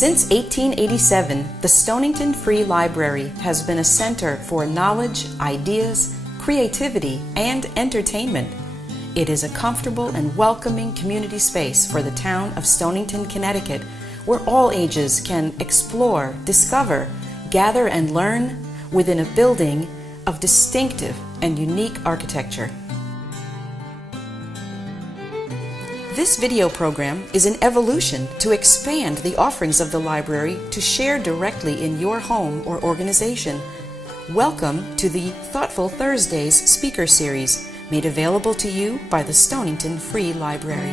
Since 1887, the Stonington Free Library has been a center for knowledge, ideas, creativity, and entertainment. It is a comfortable and welcoming community space for the town of Stonington, Connecticut, where all ages can explore, discover, gather, and learn within a building of distinctive and unique architecture. This video program is an evolution to expand the offerings of the library to share directly in your home or organization. Welcome to the Thoughtful Thursdays speaker series, made available to you by the Stonington Free Library.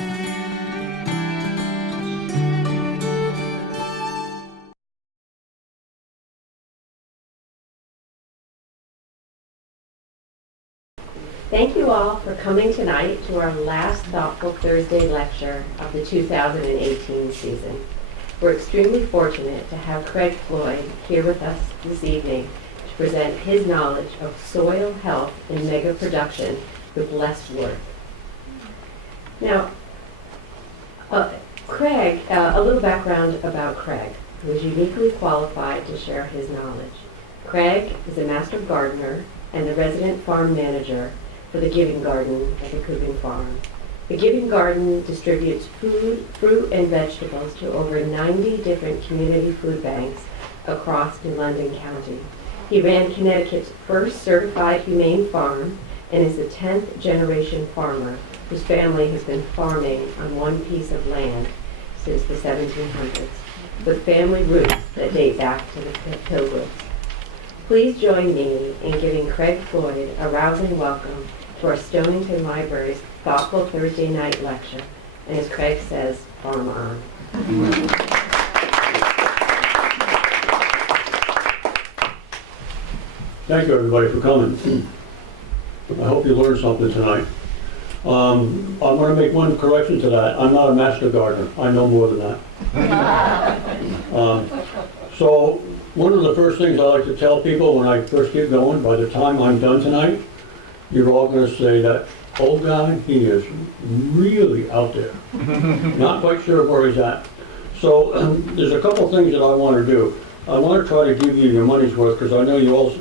Thank you all for coming tonight to our last Thoughtful Thursday lecture of the 2018 season. We're extremely fortunate to have Craig Floyd here with us this evening to present his knowledge of soil health in mega production with less work. Now, Craig, a little background about Craig, who is uniquely qualified to share his knowledge. Craig is a master gardener and the resident farm manager for the Giving Garden at the Coogan farm. The Giving Garden distributes food, fruit, and vegetables to over 90 different community food banks across New London County. He ran Connecticut's first certified humane farm and is the 10th generation farmer whose family has been farming on one piece of land since the 1700s, with family roots that date back to the Pilgrims. Please join me in giving Craig Floyd a rousing welcome to our Stonington Library's Thoughtful Thursday Night Lecture. And as Craig says, farm on. Thank you, everybody, for coming. I hope you learned something tonight. I'm going to make one correction to that. I'm not a master gardener. I know more than that. So one of the first things I like to tell people when I first get going, by the time I'm done tonight, you're all going to say that old guy, he is really out there. Not quite sure where he's at. So there's a couple things that I want to do. I want to try to give you your money's worth because I know you all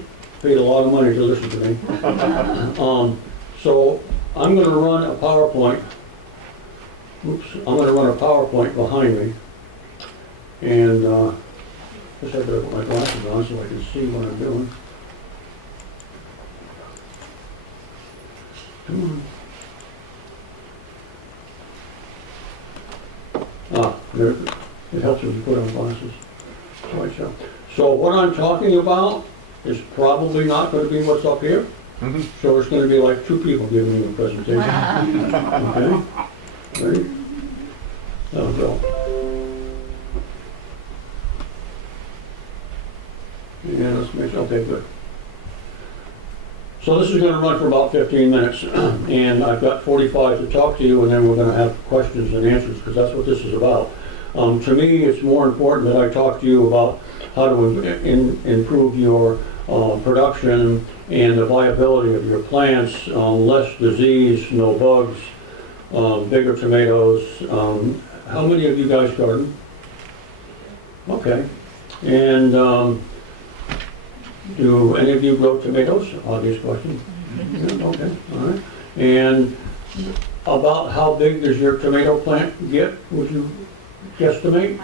paid a lot of money to listen to me. So I'm going to run a PowerPoint. I'm going to run a PowerPoint behind me. And just have to put my glasses on so I can see what I'm doing. Come on. There, it helps if you put on glasses. Slideshow. So what I'm talking about is probably not going to be what's up here. So it's going to be like two people giving me a presentation. Okay? Ready? There we go. Yeah, let's make sure. Okay, good. So this is going to run for about 15 minutes, and I've got 45 to talk to you, and then we're going to have questions and answers, because that's what this is about. To me, it's more important that I talk to you about how to improve your production and the viability of your plants, less disease, no bugs, bigger tomatoes. How many of you guys garden? Okay. And do any of you grow tomatoes? Obvious question. Yeah, okay, all right. And about how big does your tomato plant get, would you guesstimate?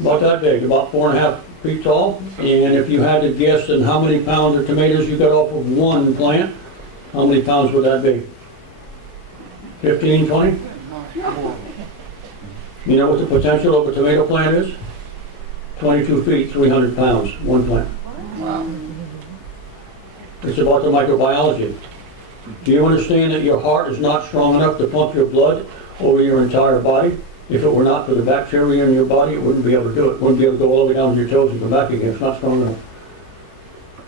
About that big, about 4.5 feet tall. And if you had to guess then how many pounds of tomatoes you got off of one plant, how many pounds would that be? 15, 20? You know what the potential of a tomato plant is? 22 feet, 300 pounds, one plant. Wow. It's about the microbiology. Do you understand that your heart is not strong enough to pump your blood over your entire body? If it were not for the bacteria in your body, it wouldn't be able to do it. It wouldn't be able to go all the way down to your toes and come back again. It's not strong enough.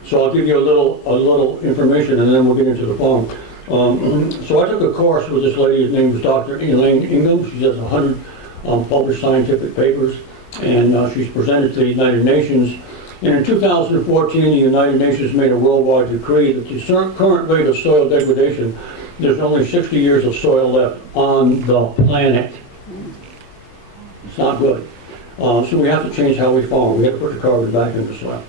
So I'll give you a little information, and then we'll get into the farm. So I took a course with this lady. His name was Dr. Elaine Ingham. She has 100 published scientific papers, and she's presented to the United Nations. And in 2014, the United Nations made a worldwide decree that the current rate of soil degradation, there's only 60 years of soil left on the planet. It's not good. So we have to change how we farm. We have to put the carbon back into the soil.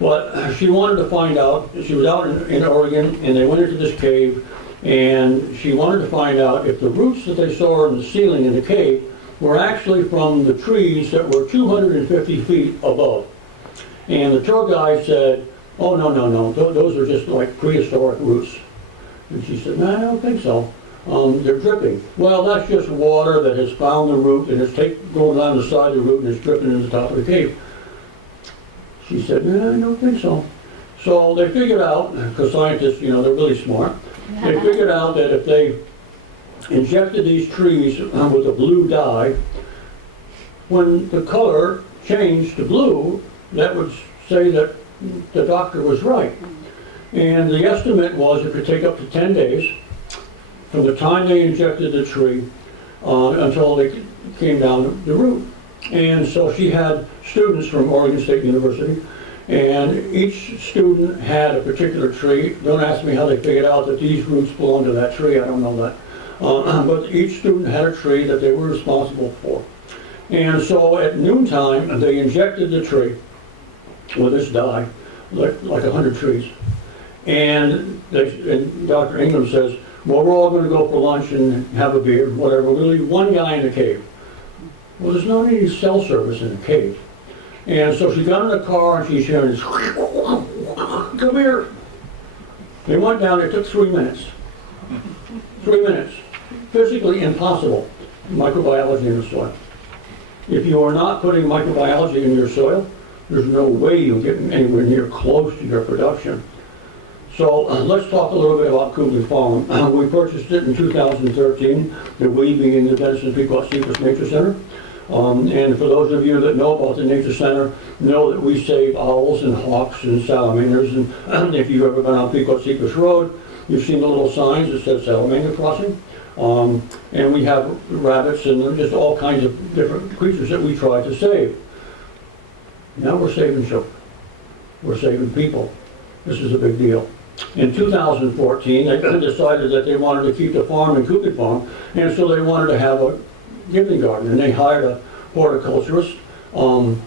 But she wanted to find out, she was out in Oregon, and they went into this cave, and she wanted to find out if the roots that they saw in the ceiling in the cave were actually from the trees that were 250 feet above. And the tour guide said, oh, no, no, no, those are just like prehistoric roots. And she said, no, I don't think so. They're dripping. Well, that's just water that has found the root and it's going down the side of the root and it's dripping in the top of the cave. She said, no, I don't think so. So they figured out, because scientists, they're really smart, they figured out that if they injected these trees with a blue dye, when the color changed to blue, that would say that the doctor was right. And the estimate was it could take up to 10 days from the time they injected the tree until they came down the root. And so she had students from Oregon State University, and each student had a particular tree. Don't ask me how they figured out that these roots belong to that tree, I don't know that. But each student had a tree that they were responsible for. And so at noontime, they injected the tree with this dye, like 100 trees. And Dr. Ingram says, well, we're all going to go for lunch and have a beer, whatever. We'll leave one guy in the cave. Well, there's not any cell service in the cave. And so she got in the car and she's hearing this, come here. They went down, it took 3 minutes. 3 minutes. Physically impossible. Microbiology in the soil. If you are not putting microbiology in your soil, there's no way you'll get anywhere near close to your production. So let's talk a little bit about Coogan Farm. We purchased it in 2013, the we being the Denison Pequot Seacoast Nature Center. And for those of you that know about the Nature Center, know that we save owls and hawks and salamanders. And if you've ever been on Pequot Seacoast Road, you've seen the little signs that said salamander crossing. And we have rabbits and just all kinds of different creatures that we try to save. Now we're saving children. We're saving people. This is a big deal. In 2014, they decided that they wanted to keep the farm in Coogan Farm, and so they wanted to have a gifting garden, and they hired a horticulturist, and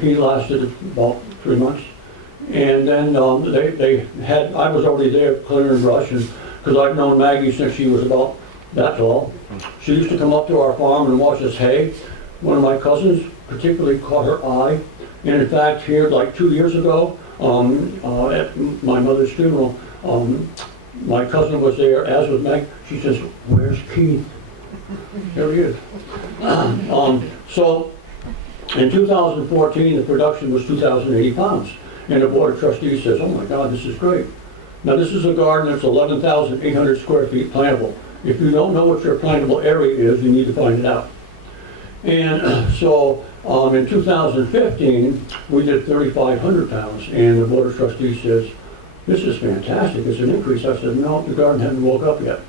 he lasted about 3 months. And then they had, I was already there clearing brush, and because I've known Maggie since she was about that tall. She used to come up to our farm and watch us hay. One of my cousins particularly caught her eye, and in fact here like 2 years ago, at my mother's funeral, my cousin was there, as was Meg. She says, where's Keith? There he is. So in 2014, the production was 2,080 pounds. And the Board of Trustees says, oh my God, this is great. Now this is a garden that's 11,800 square feet plantable. If you don't know what your plantable area is, you need to find it out. And so in 2015, we did 3,500 pounds, and the Board of Trustees says, this is fantastic, it's an increase. I said, no, the garden hasn't woke up yet.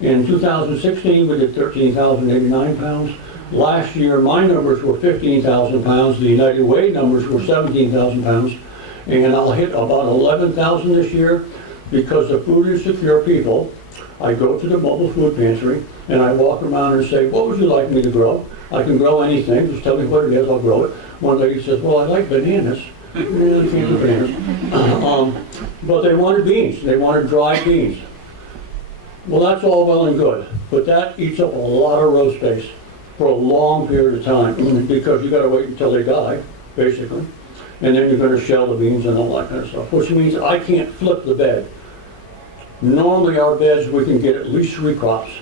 In 2016, we did 13,089 pounds. Last year, my numbers were 15,000 pounds. The United Way numbers were 17,000 pounds. And I'll hit about 11,000 this year because the food insecure people, I go to the mobile food pantry and I walk around and say, what would you like me to grow? I can grow anything, just tell me what it is, I'll grow it. One lady says, well, I like bananas. Really can't do bananas. But they wanted beans, they wanted dried beans. Well, that's all well and good, but that eats up a lot of row space for a long period of time because you gotta wait until they die, basically. And then you're gonna shell the beans and all that kind of stuff, which means I can't flip the bed. Normally our beds, we can get at least 3 crops.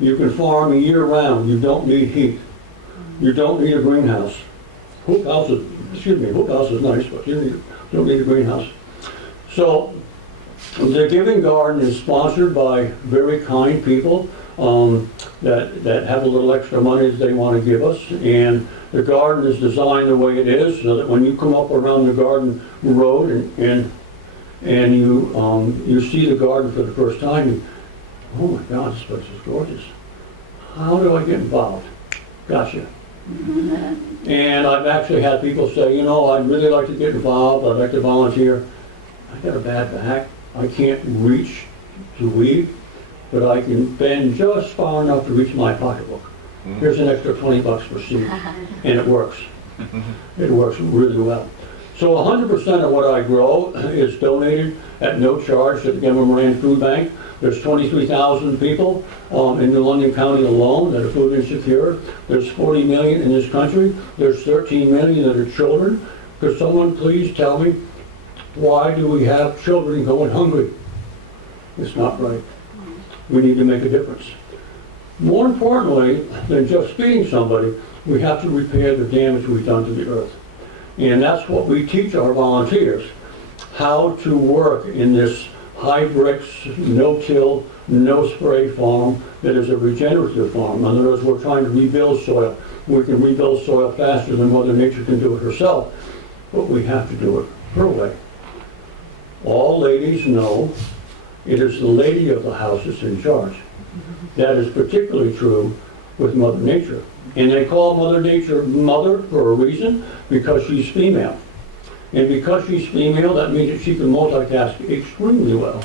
You can farm year round, you don't need heat. You don't need a greenhouse. Hoop house is nice, but you don't need a greenhouse. So the Giving Garden is sponsored by very kind people that have a little extra money that they want to give us. And the garden is designed the way it is so that when you come up around the garden road and you see the garden for the first time, you, oh my God, this place is gorgeous. How do I get involved? Gotcha. And I've actually had people say, you know, I'd really like to get involved, I'd like to volunteer. I got a bad back. I can't reach to weed, but I can bend just far enough to reach my pocketbook. Here's an extra 20 bucks for seed. And it works. It works really well. So 100% of what I grow is donated at no charge to the Gemma Moran Food Bank. There's 23,000 people in New London County alone that are food insecure. There's 40 million in this country. There's 13 million that are children. Could someone please tell me, why do we have children going hungry? It's not right. We need to make a difference. More importantly than just feeding somebody, we have to repair the damage we've done to the earth. And that's what we teach our volunteers, how to work in this high bricks, no-till, no-spray farm that is a regenerative farm. In other words, we're trying to rebuild soil. We can rebuild soil faster than Mother Nature can do it herself, but we have to do it her way. All ladies know it is the lady of the house that's in charge. That is particularly true with Mother Nature. And they call Mother Nature Mother for a reason, because she's female. And because she's female, that means that she can multitask extremely well.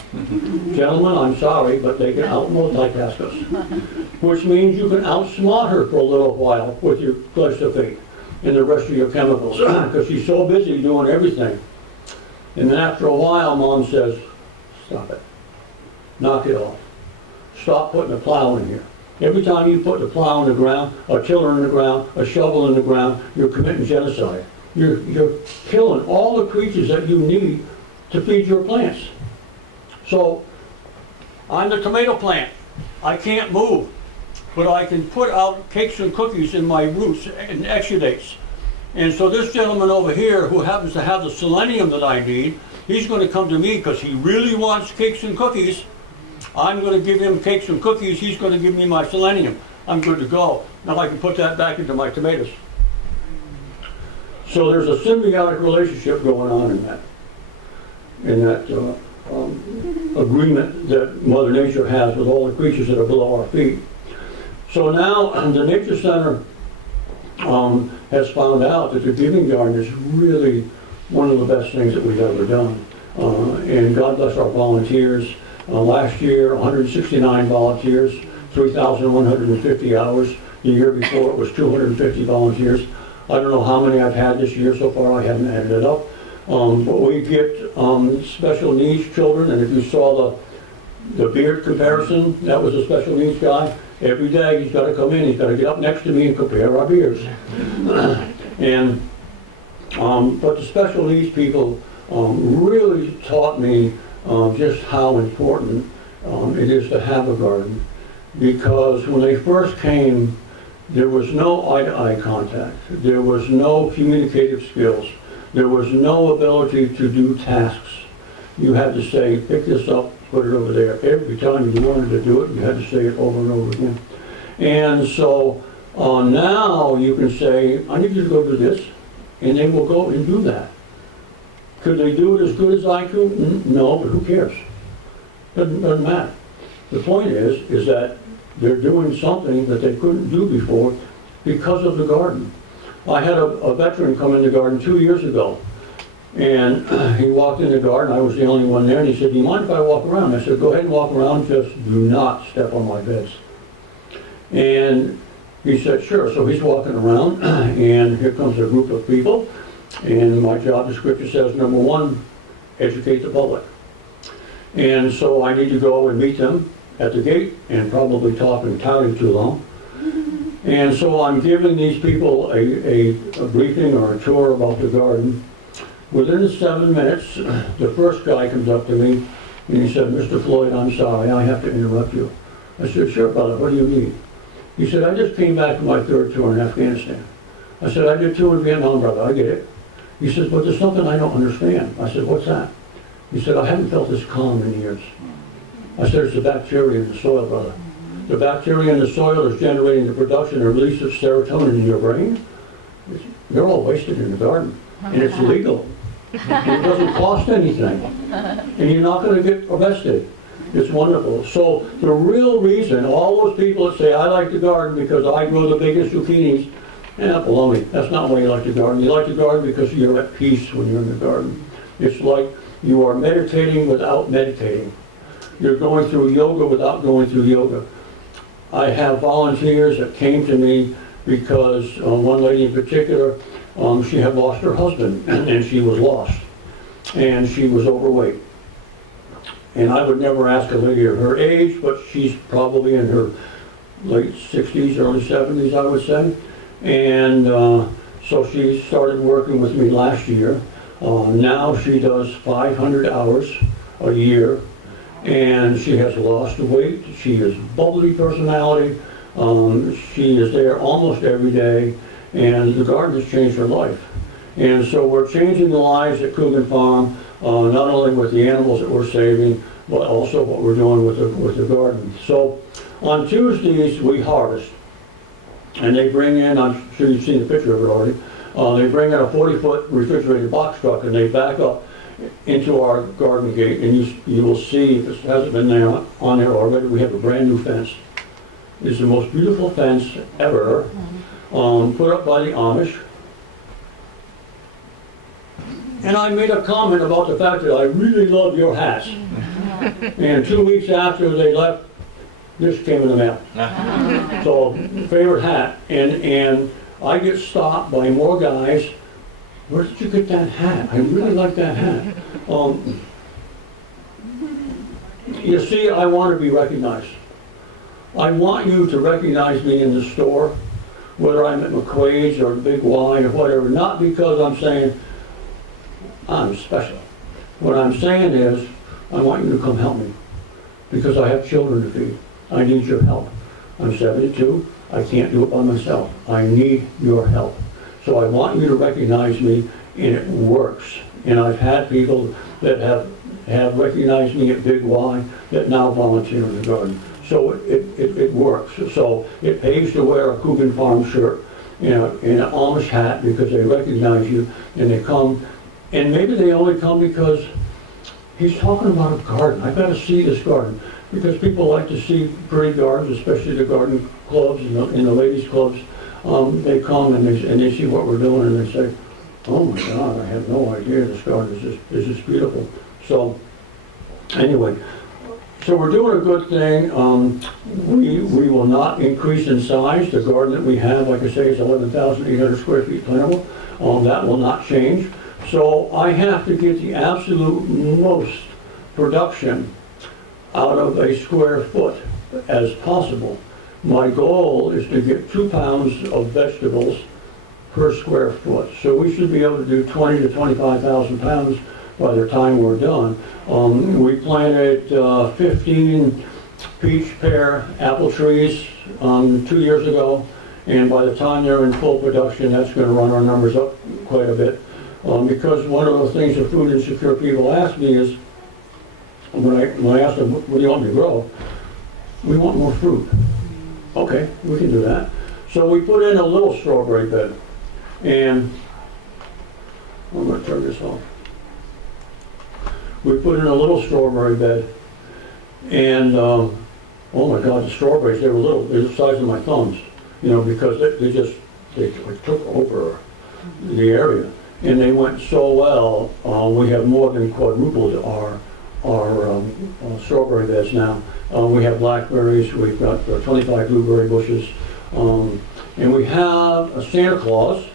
Gentlemen, I'm sorry, but they can out-multitask us. Which means you can outsmart her for a little while with your glyphosate and the rest of your chemicals, because she's so busy doing everything. And then after a while, Mom says, stop it. Knock it off. Stop putting a plow in here. Every time you put the plow in the ground, a tiller in the ground, a shovel in the ground, you're committing genocide. You're killing all the creatures that you need to feed your plants. So, I'm the tomato plant. I can't move, but I can put out cakes and cookies in my roots and exudates. And so this gentleman over here, who happens to have the selenium that I need, he's going to come to me because he really wants cakes and cookies. I'm going to give him cakes and cookies, he's going to give me my selenium. I'm good to go. Now I can put that back into my tomatoes. So there's a symbiotic relationship going on in that agreement that Mother Nature has with all the creatures that are below our feet. So now the Nature Center has found out that the Giving Garden is really one of the best things that we've ever done. And God bless our volunteers. Last year, 169 volunteers, 3,150 hours. The year before, it was 250 volunteers. I don't know how many I've had this year so far. I haven't added it up. But we get special needs children, and if you saw the beard comparison, that was a special needs guy. Every day he's got to come in, he's got to get up next to me and compare our beards. And but the special needs people really taught me just how important it is to have a garden, because when they first came, there was no eye-to-eye contact. There was no communicative skills. There was no ability to do tasks. You had to say, pick this up, put it over there. Every time you wanted to do it, you had to say it over and over again. And so now you can say, I need you to go do this, and they will go and do that. Could they do it as good as I could? No, but who cares? Doesn't matter. The point is that they're doing something that they couldn't do before because of the garden. I had a veteran come in the garden 2 years ago, and he walked in the garden. I was the only one there, and he said, do you mind if I walk around? I said, go ahead and walk around, just do not step on my beds. And he said, sure. So he's walking around, and here comes a group of people, and my job description says, number one, educate the public. And so I need to go and meet them at the gate and probably talk entirely too long. And so I'm giving these people a briefing or a tour about the garden. Within 7 minutes, the first guy comes up to me and he said, Mr. Floyd, I'm sorry, I have to interrupt you. I said, sure, brother, what do you need? He said, I just came back from my third tour in Afghanistan. I said, I did 2 in Vietnam, brother, I get it. He says, but there's something I don't understand. I said, what's that? He said, I haven't felt this calm in years. I said, it's the bacteria in the soil, brother. The bacteria in the soil is generating the production and release of serotonin in your brain. They're all wasted in the garden, and it's legal. And it doesn't cost anything, and you're not going to get arrested. It's wonderful. So the real reason, all those people that say, I like the garden because I grow the biggest zucchinis, baloney. That's not why you like the garden. You like the garden because you're at peace when you're in the garden. It's like you are meditating without meditating. You're going through yoga without going through yoga. I have volunteers that came to me because one lady in particular, she had lost her husband and she was lost and she was overweight. And I would never ask a lady of her age, but she's probably in her late 60s, early 70s, I would say. And so she started working with me last year. Now she does 500 hours a year, and she has lost weight. She is bubbly personality. She is there almost every day, and the garden has changed her life. And so we're changing the lives at Coogan Farm, not only with the animals that we're saving, but also what we're doing with the garden. So on Tuesdays we harvest, and they bring in, I'm sure you've seen the picture of it already, they bring in a 40-foot refrigerated box truck and they back up into our garden gate, and you will see, if it hasn't been there on there already, we have a brand new fence. It's the most beautiful fence ever, put up by the Amish. And I made a comment about the fact that I really love your hats. And 2 weeks after they left, this came in the mail. So, favorite hat. And I get stopped by more guys. Where did you get that hat? I really like that hat. You see, I want to be recognized. I want you to recognize me in the store, whether I'm at McQuaid's or Big Y or whatever, not because I'm saying I'm special. What I'm saying is, I want you to come help me, because I have children to feed. I need your help. I'm 72. I can't do it by myself. I need your help. So I want you to recognize me, and it works. And I've had people that have recognized me at Big Y that now volunteer in the garden. So it works. So it pays to wear a Coogan Farm shirt and an Amish hat because they recognize you and they come. And maybe they only come because he's talking about a garden. I've got to see this garden, because people like to see pretty gardens, especially the garden clubs and the ladies clubs. They come and they see what we're doing and they say, "Oh my God, I had no idea this garden is just beautiful." So anyway, so we're doing a good thing. We will not increase in size. The garden that we have, like I say, is 11,800 square feet plantable. That will not change. So I have to get the absolute most production out of a square foot as possible. My goal is to get 2 pounds of vegetables per square foot. So we should be able to do 20 to 25,000 pounds by the time we're done. We planted 15 peach, pear, apple trees 2 years ago, and by the time they're in full production, that's going to run our numbers up quite a bit. Because one of the things that food insecure people ask me is, when I ask them, what do you want me to grow? We want more fruit. Okay, we can do that. So we put in a little strawberry bed, and I'm going to turn this off. We put in a little strawberry bed, and oh my God, the strawberries, they were little. They're the size of my thumbs, because they took over the area. And they went so well, we have more than quadrupled our strawberry beds now. We have blackberries, we've got 25 blueberry bushes, and we have a Santa Claus.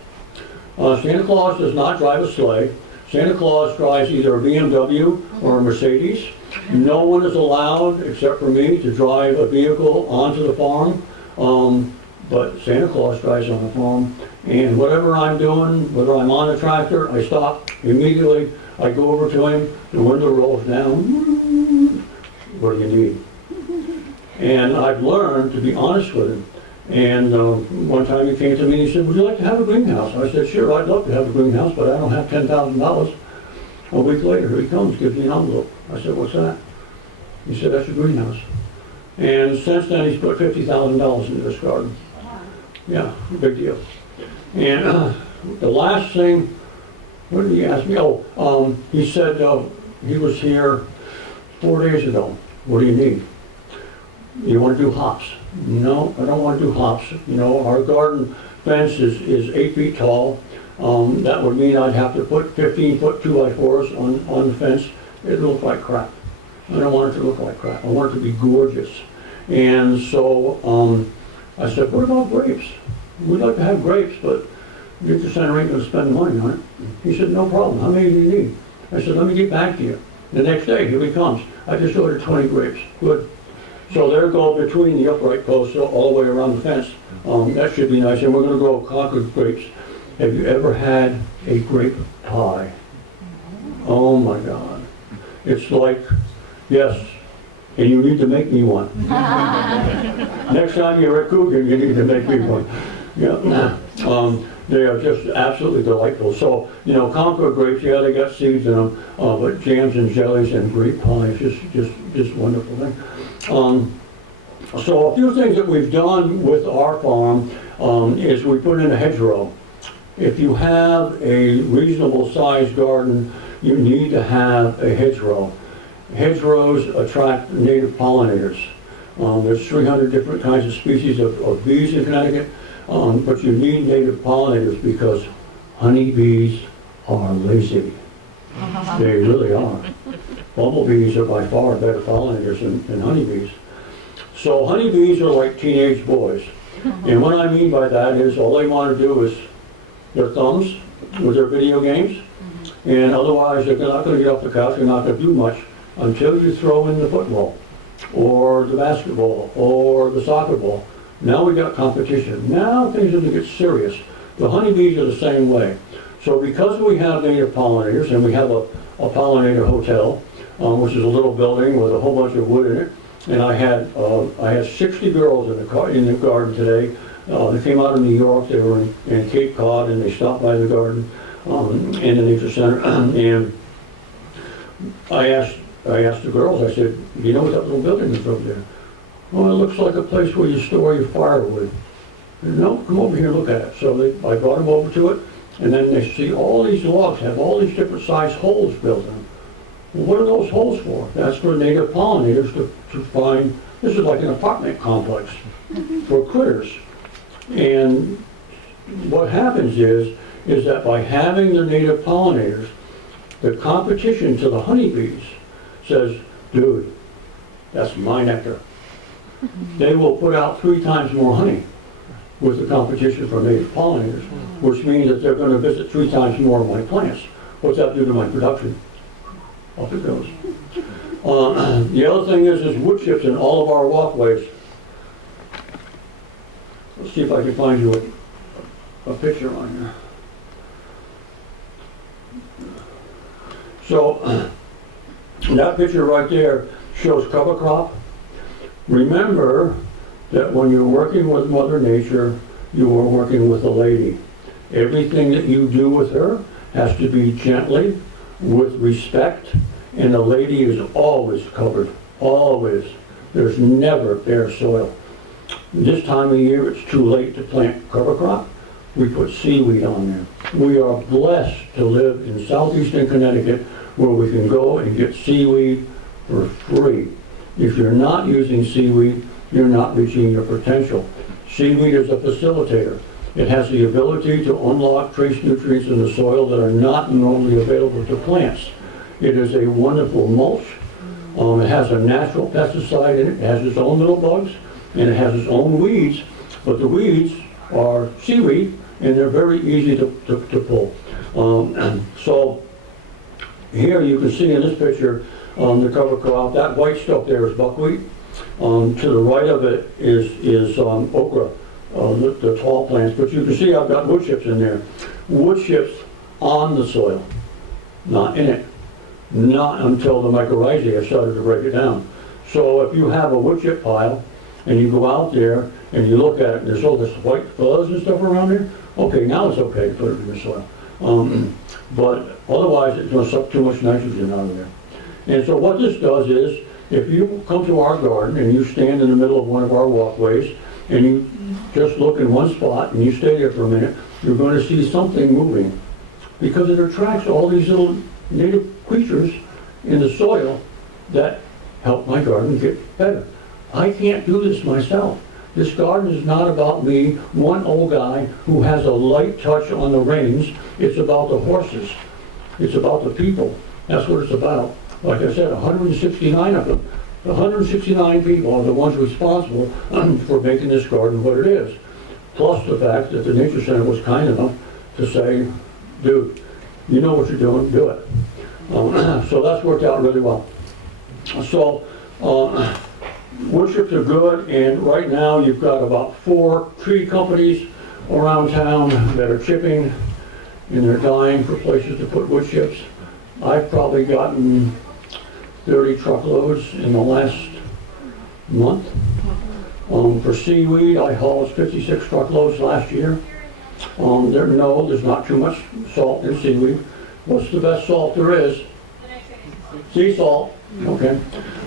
Santa Claus does not drive a sleigh. Santa Claus drives either a BMW or a Mercedes. No one is allowed, except for me, to drive a vehicle onto the farm, but Santa Claus drives on the farm. And whatever I'm doing, whether I'm on a tractor, I stop immediately. I go over to him, the window rolls down. What do you need? And I've learned to be honest with him. And one time he came to me and he said, "Would you like to have a greenhouse?" I said, "Sure, I'd love to have a greenhouse, but I don't have $10,000. A week later, here he comes, gives me an envelope. I said, "What's that?" He said, "That's your greenhouse." And since then, he's put $50,000 into this garden. Yeah, big deal. And the last thing, what did he ask me? He said he was here 4 days ago. "What do you need? You want to do hops?" "No, I don't want to do hops. Our garden fence is 8 feet tall. That would mean I'd have to put 15-foot 2x4s on the fence. It looked like crap. I don't want it to look like crap. I want it to be gorgeous." And so I said, what about grapes? We'd like to have grapes, but Mr. Center ain't gonna spend money on it. He said, no problem, how many do you need? I said, let me get back to you. The next day, here he comes. I just ordered 20 grapes, good. So there go between the upright posts all the way around the fence. That should be nice, and we're gonna grow Concord grapes. Have you ever had a grape pie? Oh my God. It's like, yes, and you need to make me one. Next time you're at Coogan, you need to make me one. Yeah. They are just absolutely delightful. So, you know, Concord grapes, yeah, they got seeds in them, but jams and jellies and grape pies, just wonderful thing. So a few things that we've done with our farm is we put in a hedgerow. If you have a reasonable sized garden, you need to have a hedgerow. Hedgerows attract native pollinators. There's 300 different kinds of species of bees in Connecticut, but you need native pollinators because honeybees are lazy. They really are. Bumblebees are by far better pollinators than honeybees. So honeybees are like teenage boys. And what I mean by that is all they want to do is their thumbs with their video games, and otherwise they're not going to get off the couch, they're not going to do much until you throw in the football, or the basketball, or the soccer ball. Now we got competition. Now things are going to get serious. The honeybees are the same way. So because we have native pollinators, and we have a pollinator hotel, which is a little building with a whole bunch of wood in it, and I had 60 girls in the garden today. They came out of New York. They were in Cape Cod, and they stopped by the garden in the nature center. And I asked the girls. I said, "Do you know what that little building is over there?" "Oh, it looks like a place where you store your firewood." "No, come over here and look at it." So I brought them over to it, and then they see all these logs have all these different size holes built in them. Well, what are those holes for? That's for native pollinators to find. This is like an apartment complex for critters. And what happens is that by having the native pollinators, the competition to the honeybees says, dude, that's my nectar. They will put out 3 times more honey with the competition for native pollinators, which means that they're going to visit 3 times more of my plants. What's that do to my production? Up it goes. The other thing is wood chips in all of our walkways. Let's see if I can find you a picture on here. So that picture right there shows cover crop. Remember that when you're working with Mother Nature, you are working with a lady. Everything that you do with her has to be gently, with respect, and the lady is always covered, always. There's never bare soil. This time of year, it's too late to plant cover crop. We put seaweed on there. We are blessed to live in southeastern Connecticut where we can go and get seaweed for free. If you're not using seaweed, you're not reaching your potential. Seaweed is a facilitator. It has the ability to unlock trace nutrients in the soil that are not normally available to plants. It is a wonderful mulch. It has a natural pesticide in it. It has its own little bugs, and it has its own weeds, but the weeds are seaweed, and they're very easy to pull. So here you can see in this picture the cover crop. That white stuff there is buckwheat. To the right of it is okra, the tall plants. But you can see I've got wood chips in there. Wood chips on the soil, not in it. Not until the mycorrhizae started to break it down. So if you have a wood chip pile and you go out there and you look at it and there's all this white fuzz and stuff around there, okay, now it's okay to put it in the soil. But otherwise it's going to suck too much nitrogen out of there. And so what this does is, if you come to our garden and you stand in the middle of one of our walkways and you just look in one spot and you stay there for a minute, you're going to see something moving because it attracts all these little native creatures in the soil that help my garden get better. I can't do this myself. This garden is not about me, one old guy who has a light touch on the reins. It's about the horses. It's about the people. That's what it's about. Like I said, 169 of them. The 169 people are the ones responsible for making this garden what it is. Plus the fact that the Nature Center was kind enough to say, dude, you know what you're doing, do it. So that's worked out really well. So wood chips are good, and right now you've got about 4 tree companies around town that are chipping, and they're dying for places to put wood chips. I've probably gotten 30 truckloads in the last month. For seaweed, I hauled 56 truckloads last year. There's not too much salt in seaweed. What's the best salt there is? Sea salt. Okay.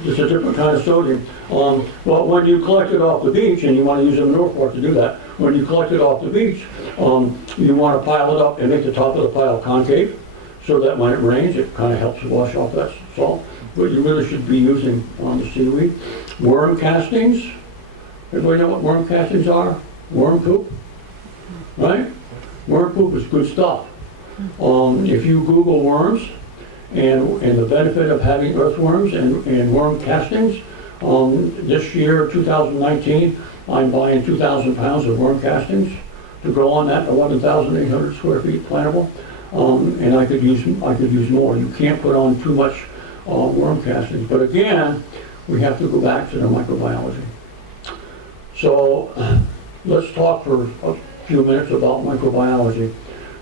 It's a different kind of sodium. Well, when you collect it off the beach, and you want to use a manure fork to do that, when you collect it off the beach, you want to pile it up and make the top of the pile concave, so that when it rains, it kind of helps wash off that salt. But you really should be using on the seaweed. Worm castings. Everybody know what worm castings are? Worm poop, right? Worm poop is good stuff. If you Google worms and the benefit of having earthworms and worm castings, this year, 2019, I'm buying 2,000 pounds of worm castings to grow on that 11,800 square feet plantable, and I could use more. You can't put on too much worm castings, but again, we have to go back to the microbiology. So let's talk for a few minutes about microbiology.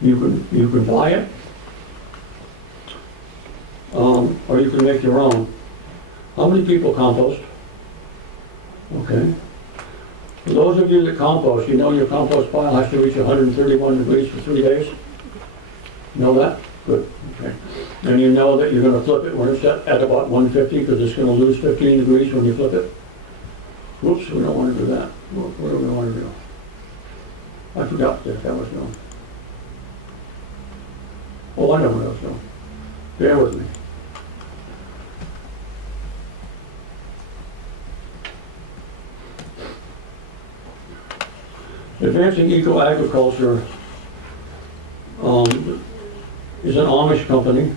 You can buy it, or you can make your own. How many people compost? Okay. For those of you that compost, you know your compost pile has to reach 131 degrees for 3 days? Know that? Good. Okay. And you know that you're going to flip it when it's at about 150 because it's going to lose 15 degrees when you flip it? Whoops, we don't want to do that. What do we want to do? I forgot that was doing. Oh, I know what I was doing. Bear with me. Advancing Eco-Agriculture is an Amish company.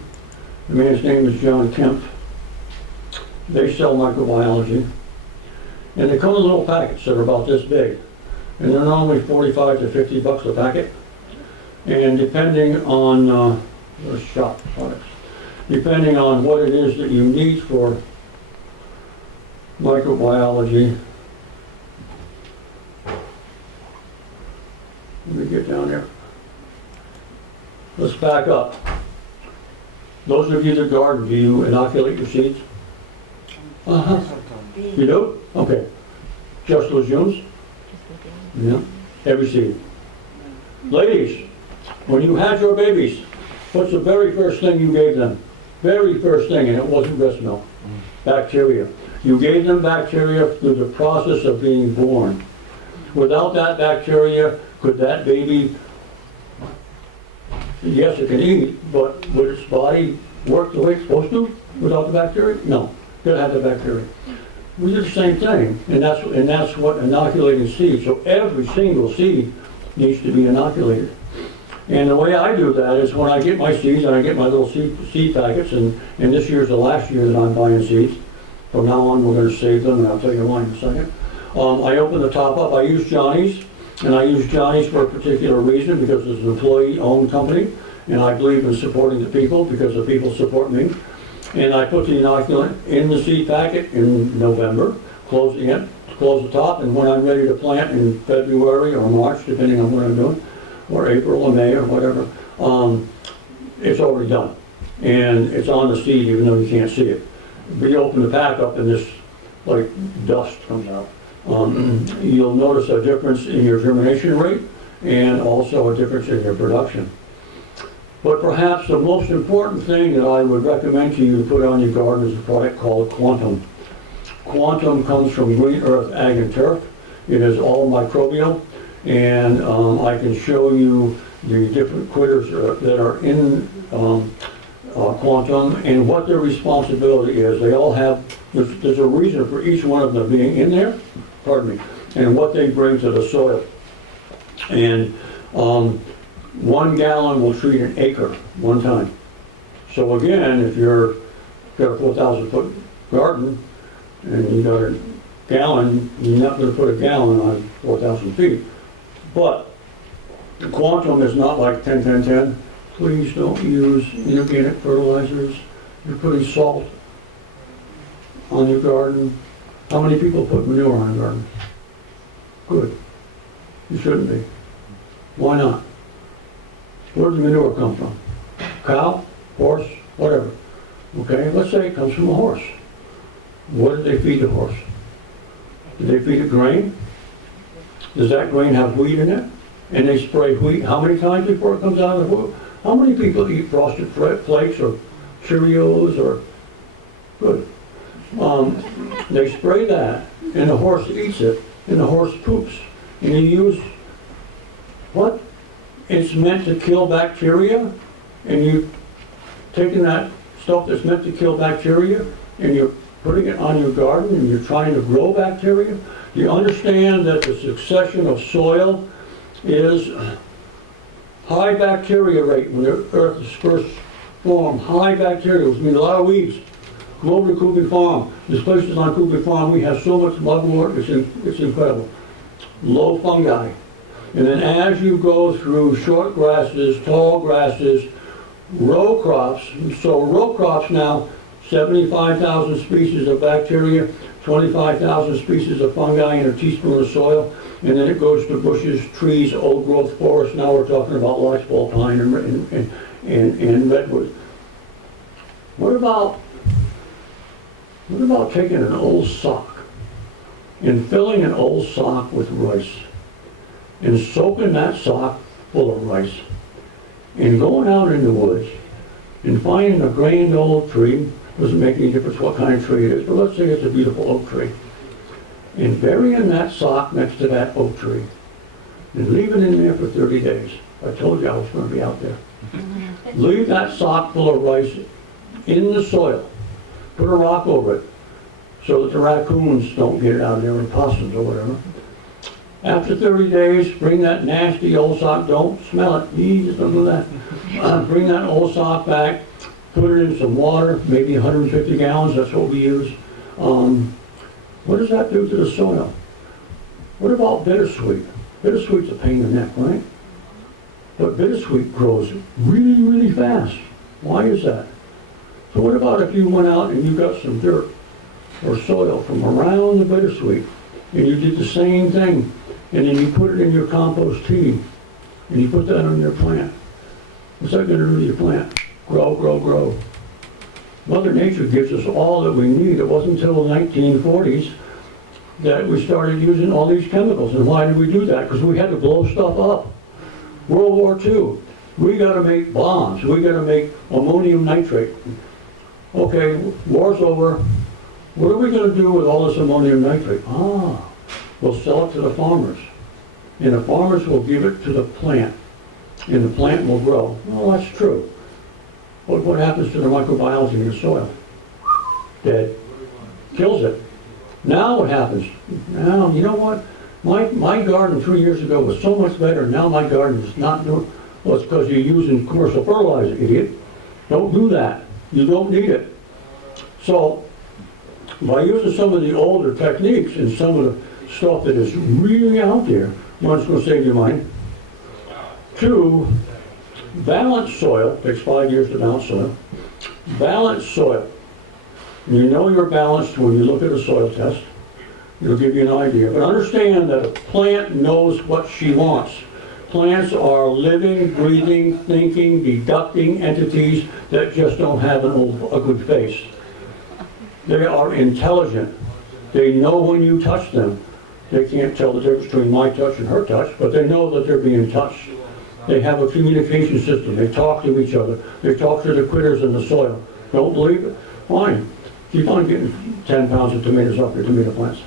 The man's name is John Kemp. They sell microbiology. And they come in little packets that are about this big. And they're normally 45 to 50 bucks a packet. And depending on, shop products, depending on what it is that you need for microbiology. Let me get down there. Let's back up. Those of you that garden, do you inoculate your seeds? Uh-huh. You do? Okay. Just legumes? Yeah. Every seed. Ladies, when you had your babies, what's the very first thing you gave them? Very first thing, and it wasn't breast milk. Bacteria. You gave them bacteria through the process of being born. Without that bacteria, could that baby, yes, it can eat, but would its body work the way it's supposed to without the bacteria? No. Gotta have the bacteria. We do the same thing, and that's what inoculating seeds. So every single seed needs to be inoculated. And the way I do that is when I get my seeds, and I get my little seed packets, and this year's the last year that I'm buying seeds. From now on, we're going to save them, and I'll tell you why in a second. I open the top up. I use Johnny's, and I use Johnny's for a particular reason, because it's an employee-owned company, and I believe in supporting the people because the people support me. And I put the inoculant in the seed packet in November, close the top, and when I'm ready to plant in February or March, depending on what I'm doing, or April or May or whatever, it's already done. And it's on the seed even though you can't see it. But you open the pack up and this like dust comes out. You'll notice a difference in your germination rate and also a difference in your production. But perhaps the most important thing that I would recommend to you to put on your garden is a product called Quantum. Quantum comes from Green Earth Ag and Turf. It is all microbial, and I can show you the different critters that are in Quantum and what their responsibility is. They all have, there's a reason for each one of them being in there, pardon me, and what they bring to the soil. And 1 gallon will treat an acre one time. So again, if you're got a 4,000 foot garden, and you got a gallon, you're not going to put a gallon on 4,000 feet. But the quantum is not like 10, 10, 10. Please don't use inorganic fertilizers. You're putting salt on your garden. How many people put manure on a garden? Good. You shouldn't be. Why not? Where does the manure come from? Cow, horse, whatever. Okay, let's say it comes from a horse. What did they feed the horse? Did they feed it grain? Does that grain have wheat in it? And they spray wheat how many times before it comes out of the wheat? How many people eat frosted flakes or Cheerios or, good. They spray that, and the horse eats it, and the horse poops. And you use what? It's meant to kill bacteria, and you're taking that stuff that's meant to kill bacteria, and you're putting it on your garden, and you're trying to grow bacteria. You understand that the succession of soil is high bacteria rate when the earth is first formed. High bacteria, which means a lot of weeds. Come over to Coogan Farm. There's places on Coogan Farm, we have so much mugwort, it's incredible. Low fungi. And then as you go through short grasses, tall grasses, row crops, so row crops now, 75,000 species of bacteria, 25,000 species of fungi in a teaspoon of soil, and then it goes to bushes, trees, old growth forests. Now we're talking about lodgepole pine and redwood. What about taking an old sock and filling an old sock with rice and soaking that sock full of rice and going out in the woods and finding a grand old tree? Doesn't make any difference what kind of tree it is, but let's say it's a beautiful oak tree, and burying that sock next to that oak tree and leaving it in there for 30 days. I told you I was going to be out there. Leave that sock full of rice in the soil. Put a rock over it so that the raccoons don't get it out of there, or possums or whatever. After 30 days, bring that nasty old sock, don't smell it, just don't do that. Bring that old sock back, put it in some water, maybe 150 gallons, that's what we use. What does that do to the soil? What about bittersweet? Bittersweet's a pain in the neck, right? But bittersweet grows really, really fast. Why is that? So what about if you went out and you got some dirt or soil from around the bittersweet, and you did the same thing, and then you put it in your compost tea, and you put that on your plant? What's that going to do to your plant? Grow, grow, grow. Mother Nature gives us all that we need. It wasn't until the 1940s that we started using all these chemicals. And why did we do that? Because we had to blow stuff up. World War II, we got to make bombs. We got to make ammonium nitrate. Okay, war's over. What are we going to do with all this ammonium nitrate? We'll sell it to the farmers. And the farmers will give it to the plant. And the plant will grow. Well, that's true. But what happens to the microbiology in the soil? Dead. Kills it. Now what happens? Now, you know what? My garden 3 years ago was so much better. Now my garden is not doing. Well, it's because you're using commercial fertilizer, idiot. Don't do that. You don't need it. So, by using some of the older techniques and some of the stuff that is really out there, one's going to save you money. Two, balanced soil. Takes 5 years to balance soil. Balanced soil. You know you're balanced when you look at a soil test. It'll give you an idea. But understand that a plant knows what she wants. Plants are living, breathing, thinking, deducting entities that just don't have a good face. They are intelligent. They know when you touch them. They can't tell the difference between my touch and her touch, but they know that they're being touched. They have a communication system. They talk to each other. They talk to the critters in the soil. Don't believe it? Fine. Keep on getting 10 pounds of tomatoes off your tomato plants.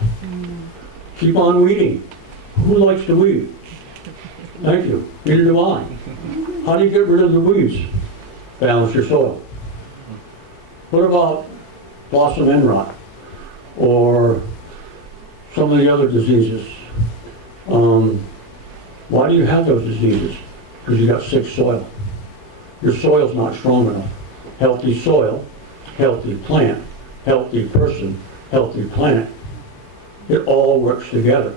Keep on weeding. Who likes to weed? Thank you. Neither do I. How do you get rid of the weeds? Balance your soil. What about blossom end rot or some of the other diseases? Why do you have those diseases? Because you got sick soil. Your soil's not strong enough. Healthy soil, healthy plant, healthy person, healthy plant. It all works together.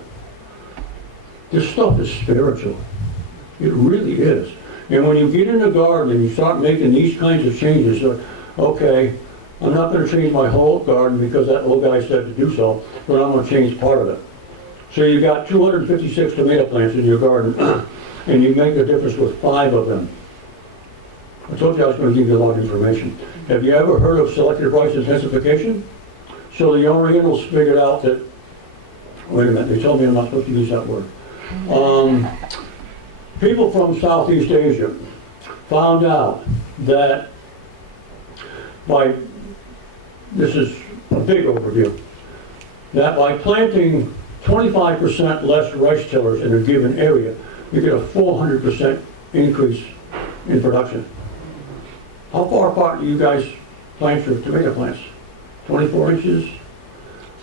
This stuff is spiritual. It really is. And when you get in the garden and you start making these kinds of changes, okay, I'm not going to change my whole garden because that little guy said to do so, but I'm going to change part of it. So you got 256 tomato plants in your garden, and you make a difference with 5 of them. I told you I was going to give you a lot of information. Have you ever heard of selective rice intensification? So the Orientals figured out that, wait a minute, they told me I'm not supposed to use that word. People from Southeast Asia found out that this is a big overview, that by planting 25% less rice tillers in a given area, you get a 400% increase in production. How far apart do you guys plant your tomato plants? 24 inches?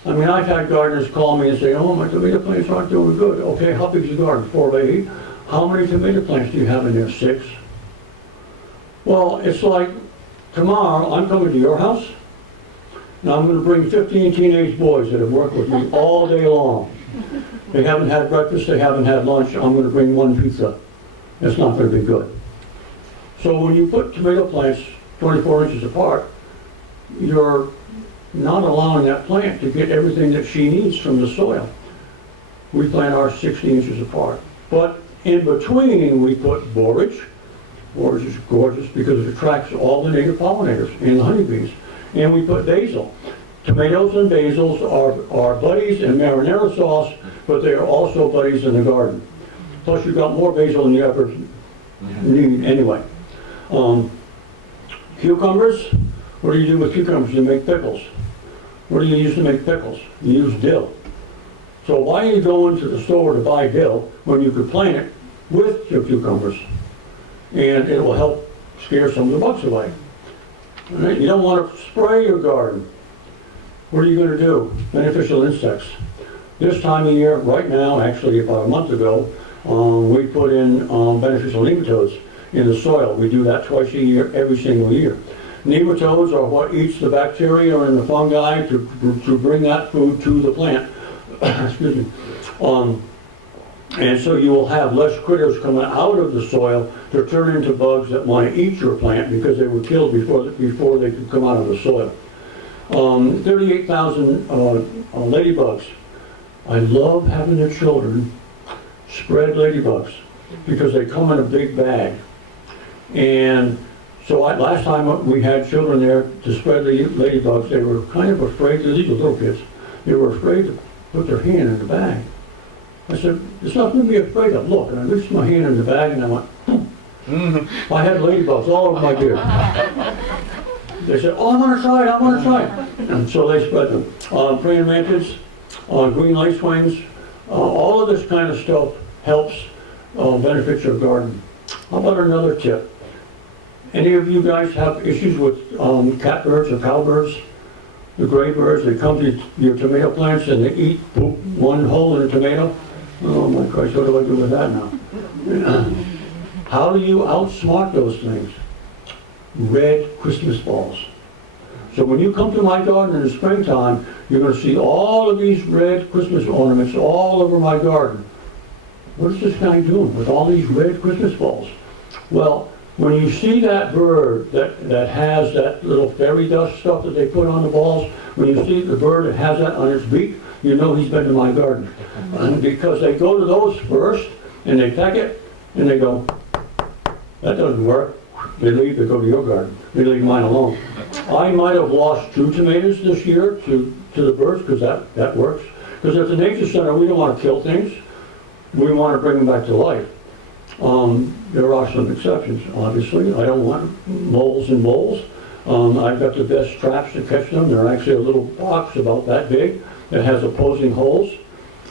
I mean, I've had gardeners call me and say, oh, my tomato plants aren't doing good. Okay, how big is your garden? 4 by 8. How many tomato plants do you have in there? 6? Well, it's like tomorrow I'm coming to your house, and I'm going to bring 15 teenage boys that have worked with me all day long. They haven't had breakfast, they haven't had lunch. I'm going to bring 1 pizza. It's not going to be good. So when you put tomato plants 24 inches apart, you're not allowing that plant to get everything that she needs from the soil. We plant ours 60 inches apart. But in between, we put borage. Borage is gorgeous because it attracts all the native pollinators and the honeybees. And we put basil. Tomatoes and basils are buddies in marinara sauce, but they are also buddies in the garden. Plus, you've got more basil than you ever need anyway. Cucumbers, what do you do with cucumbers? You make pickles. What do you use to make pickles? You use dill. So why are you going to the store to buy dill when you could plant it with your cucumbers? And it will help scare some of the bugs away. Right? You don't want to spray your garden. What are you going to do? Beneficial insects. This time of year, right now, actually about a month ago, we put in beneficial nematodes in the soil. We do that twice a year, every single year. Nematodes are what eats the bacteria and the fungi to bring that food to the plant. Excuse me. And so you will have less critters coming out of the soil to turn into bugs that want to eat your plant because they were killed before they could come out of the soil. 38,000 ladybugs. I love having the children spread ladybugs because they come in a big bag. And so last time we had children there to spread the ladybugs, they were kind of afraid, these were little kids, they were afraid to put their hand in the bag. I said, there's nothing to be afraid of. Look, and I reached my hand in the bag and I went, I had ladybugs all over my beard. They said, oh, I want to try it, I want to try it. And so they spread them. Praying mantids, green lacewings, all of this kind of stuff helps benefit your garden. How about another tip? Any of you guys have issues with catbirds or cowbirds? The gray birds, they come to your tomato plants and they eat one hole in a tomato. Oh my Christ, what do I do with that now? How do you outsmart those things? Red Christmas balls. So when you come to my garden in the springtime, you're going to see all of these red Christmas ornaments all over my garden. What is this guy doing with all these red Christmas balls? Well, when you see that bird that has that little fairy dust stuff that they put on the balls, when you see the bird that has that on its beak, you know he's been to my garden. And because they go to those first, and they peck it, and they go, that doesn't work. They leave, they go to your garden. They leave mine alone. I might have lost 2 tomatoes this year to the birds, because that works. Because at the Nature Center, we don't want to kill things. We want to bring them back to life. There are some exceptions, obviously. I don't want moles and moles. I've got the best traps to catch them. They're actually a little box about that big that has opposing holes.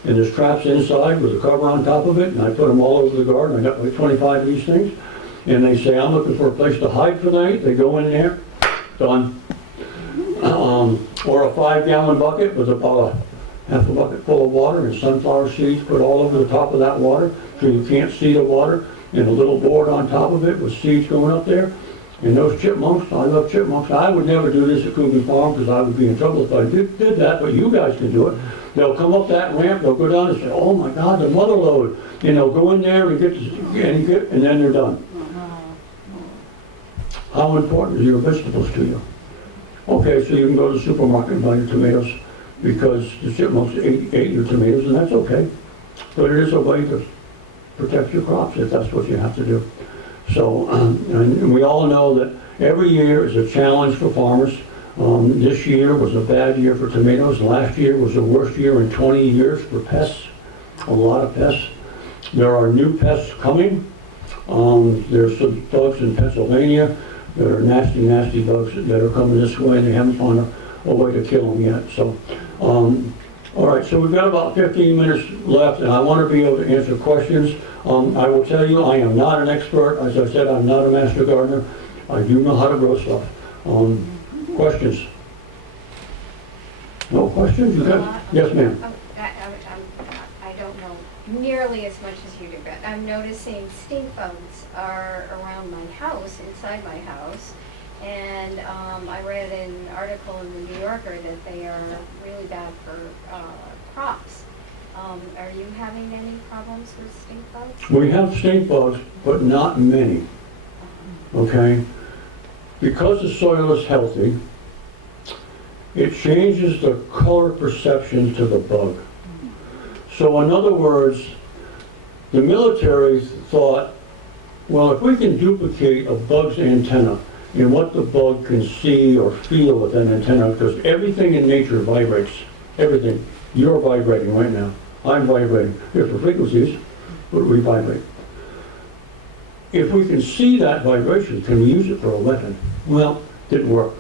And there's traps inside with a cover on top of it. And I put them all over the garden. I got like 25 of these things. And they say, I'm looking for a place to hide for the night. They go in there, done. Or a 5-gallon bucket with about half a bucket full of water and sunflower seeds put all over the top of that water so you can't see the water, and a little board on top of it with seeds going up there. And those chipmunks, I love chipmunks. I would never do this at Coogan Farm because I would be in trouble if I did that, but you guys can do it. They'll come up that ramp, they'll go down and say, oh my God, the mother lode. And they'll go in there and and then they're done. How important are your vegetables to you? Okay, so you can go to the supermarket and buy your tomatoes because the chipmunks ate your tomatoes, and that's okay. But it is a way to protect your crops if that's what you have to do. So, and we all know that every year is a challenge for farmers. This year was a bad year for tomatoes. Last year was the worst year in 20 years for pests, a lot of pests. There are new pests coming. There's some bugs in Pennsylvania. There are nasty, nasty bugs that are coming this way, and they haven't found a way to kill them yet. So, all right, so we've got about 15 minutes left, and I want to be able to answer questions. I will tell you, I am not an expert. As I said, I'm not a master gardener. I do know how to grow stuff. Questions? No questions? You got? Yes, ma'am. I don't know nearly as much as you do, but I'm noticing stink bugs are around my house, inside my house. And I read an article in the New Yorker that they are really bad for crops. Are you having any problems with stink bugs? We have stink bugs, but not many. Okay? Because the soil is healthy, it changes the color perception to the bug. So in other words, the military thought, well, if we can duplicate a bug's antenna in what the bug can see or feel with an antenna, because everything in nature vibrates, everything. You're vibrating right now. I'm vibrating. Different frequencies, but we vibrate. If we can see that vibration, can we use it for a weapon? Well, it didn't work,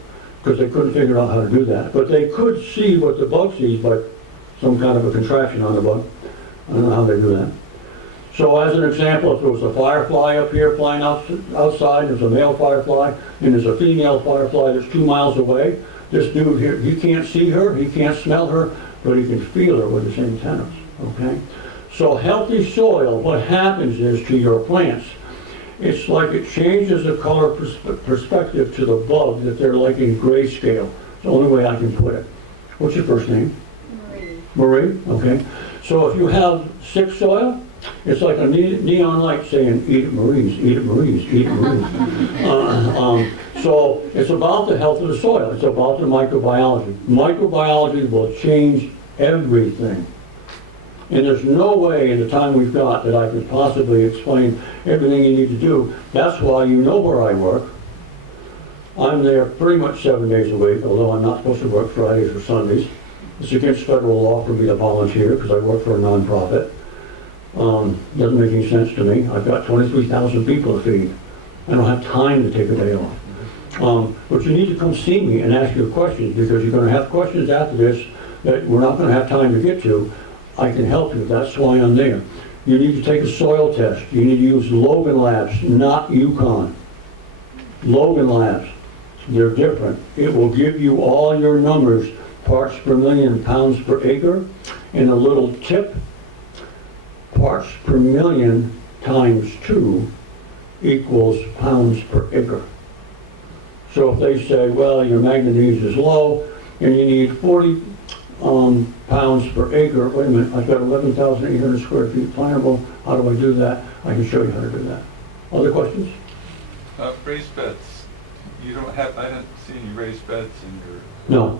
because they couldn't figure out how to do that. But they could see what the bug sees by some kind of a contraption on the bug. I don't know how they do that. So as an example, if there was a firefly up here flying outside, there's a male firefly, and there's a female firefly that's 2 miles away, this dude here, he can't see her, he can't smell her, but he can feel her with his antennas, okay? So healthy soil, what happens is to your plants, it's like it changes the color perspective to the bug that they're like in grayscale. It's the only way I can put it. What's your first name? Marie. Marie, okay. So if you have sick soil, it's like a neon light saying, eat it Marie's, eat it Marie's, eat it Marie's. So it's about the health of the soil. It's about the microbiology. Microbiology will change everything. And there's no way in the time we've got that I can possibly explain everything you need to do. That's why you know where I work. I'm there pretty much 7 days a week, although I'm not supposed to work Fridays or Sundays. It's against federal law for me to volunteer because I work for a nonprofit. Doesn't make any sense to me. I've got 23,000 people to feed. I don't have time to take a day off. But you need to come see me and ask your questions, because you're going to have questions after this that we're not going to have time to get to. I can help you. That's why I'm there. You need to take a soil test. You need to use Logan Labs, not Yukon. Logan Labs. They're different. It will give you all your numbers, parts per million, pounds per acre, and a little tip, parts per million times 2 equals pounds per acre. So if they say, well, your manganese is low and you need 40 pounds per acre, wait a minute, I've got 11,800 square feet plantable, how do I do that? I can show you how to do that. Other questions? Raised beds. You don't have, I didn't see any raised beds in your... No.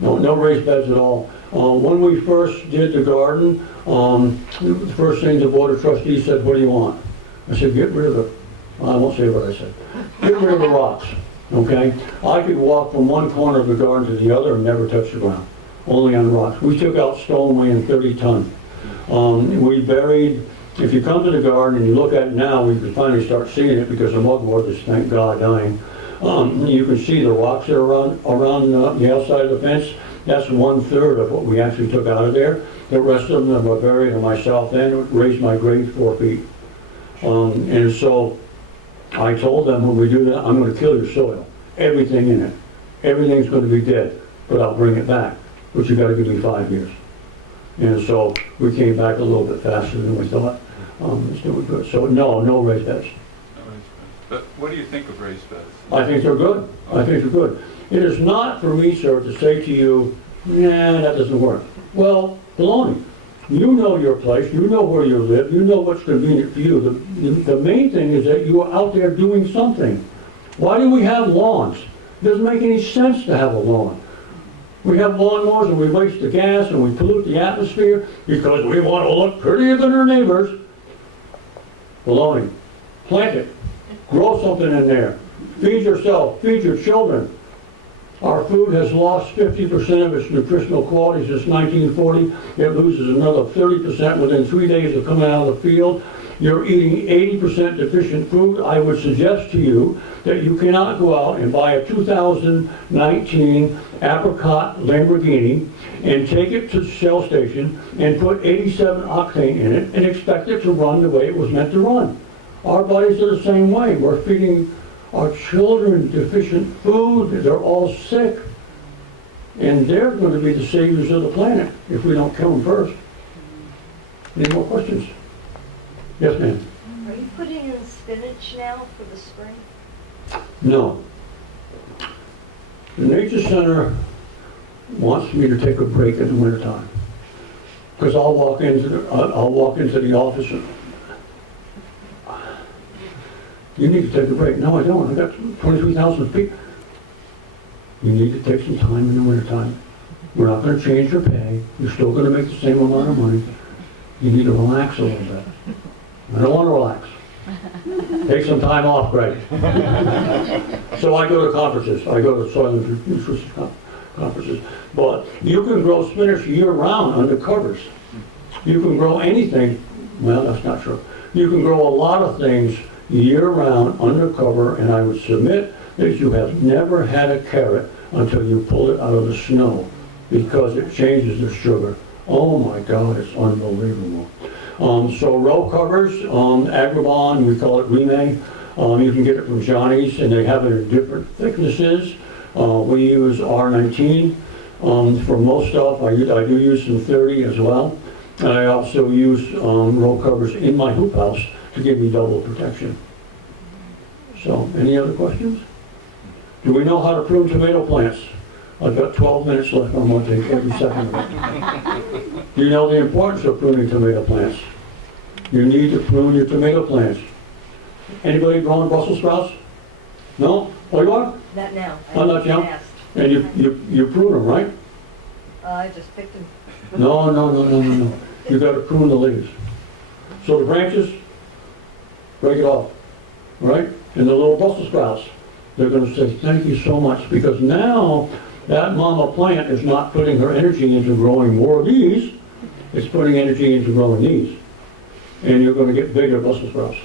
No raised beds at all. When we first did the garden, the first thing the board of trustees said, what do you want? I said, get rid of the, I won't say what I said. Get rid of the rocks, okay? I could walk from one corner of the garden to the other and never touch the ground, only on rocks. We took out stone weighing 30 ton. We buried, if you come to the garden and you look at it now, we can finally start seeing it because the mugwort is, thank God, dying. You can see the rocks that are around the outside of the fence. That's 1/3 of what we actually took out of there. The rest of them were buried in my south end, raised my grade 4 feet. And so I told them when we do that, I'm going to kill your soil. Everything in it. Everything's going to be dead, but I'll bring it back. But you got to give me 5 years. And so we came back a little bit faster than we thought. It's doing good. So no raised beds. No raised beds. But what do you think of raised beds? I think they're good. I think they're good. It is not for me, sir, to say to you, nah, that doesn't work. Well, baloney. You know your place, you know where you live, you know what's convenient for you. The main thing is that you are out there doing something. Why do we have lawns? It doesn't make any sense to have a lawn. We have lawnmowers and we waste the gas and we pollute the atmosphere because we want to look prettier than our neighbors. Baloney. Plant it. Grow something in there. Feed yourself. Feed your children. Our food has lost 50% of its nutritional quality since 1940. It loses another 30% within 3 days of coming out of the field. You're eating 80% deficient food. I would suggest to you that you cannot go out and buy a 2019 apricot Lamborghini and take it to the Shell station and put 87 octane in it and expect it to run the way it was meant to run. Our bodies are the same way. We're feeding our children deficient food. They're all sick. And they're going to be the saviors of the planet if we don't kill them first. Any more questions? Yes, ma'am. Are you putting in spinach now for the spring? No. The Nature Center wants me to take a break in the wintertime. Because I'll walk into the office and, you need to take a break. No, I don't. I've got 23,000 feet. You need to take some time in the wintertime. We're not going to change your pay. You're still going to make the same amount of money. You need to relax a little bit. I don't want to relax. Take some time off, Greg. So I go to conferences. I go to soil nutrition conferences. But you can grow spinach year-round under covers. You can grow anything. Well, that's not true. You can grow a lot of things year-round under cover, and I would submit that you have never had a carrot until you pull it out of the snow because it changes the sugar. Oh my God, it's unbelievable. So row covers, Agribon, we call it Rime. You can get it from Johnny's, and they have it in different thicknesses. We use R19. For most stuff, I do use some 30 as well. And I also use row covers in my hoop house to give me double protection. So, any other questions? Do we know how to prune tomato plants? I've got 12 minutes left. I'm going to take every second of it. Do you know the importance of pruning tomato plants? You need to prune your tomato plants. Anybody growing Brussels sprouts? No? Oh, you are? Not now. Oh, not now? Asked. And you prune them, right? I just picked them. No. You got to prune the leaves. So the branches, break it off, right? And the little Brussels sprouts, they're going to say thank you so much, because now that mama plant is not putting her energy into growing more of these, it's putting energy into growing these. And you're going to get bigger Brussels sprouts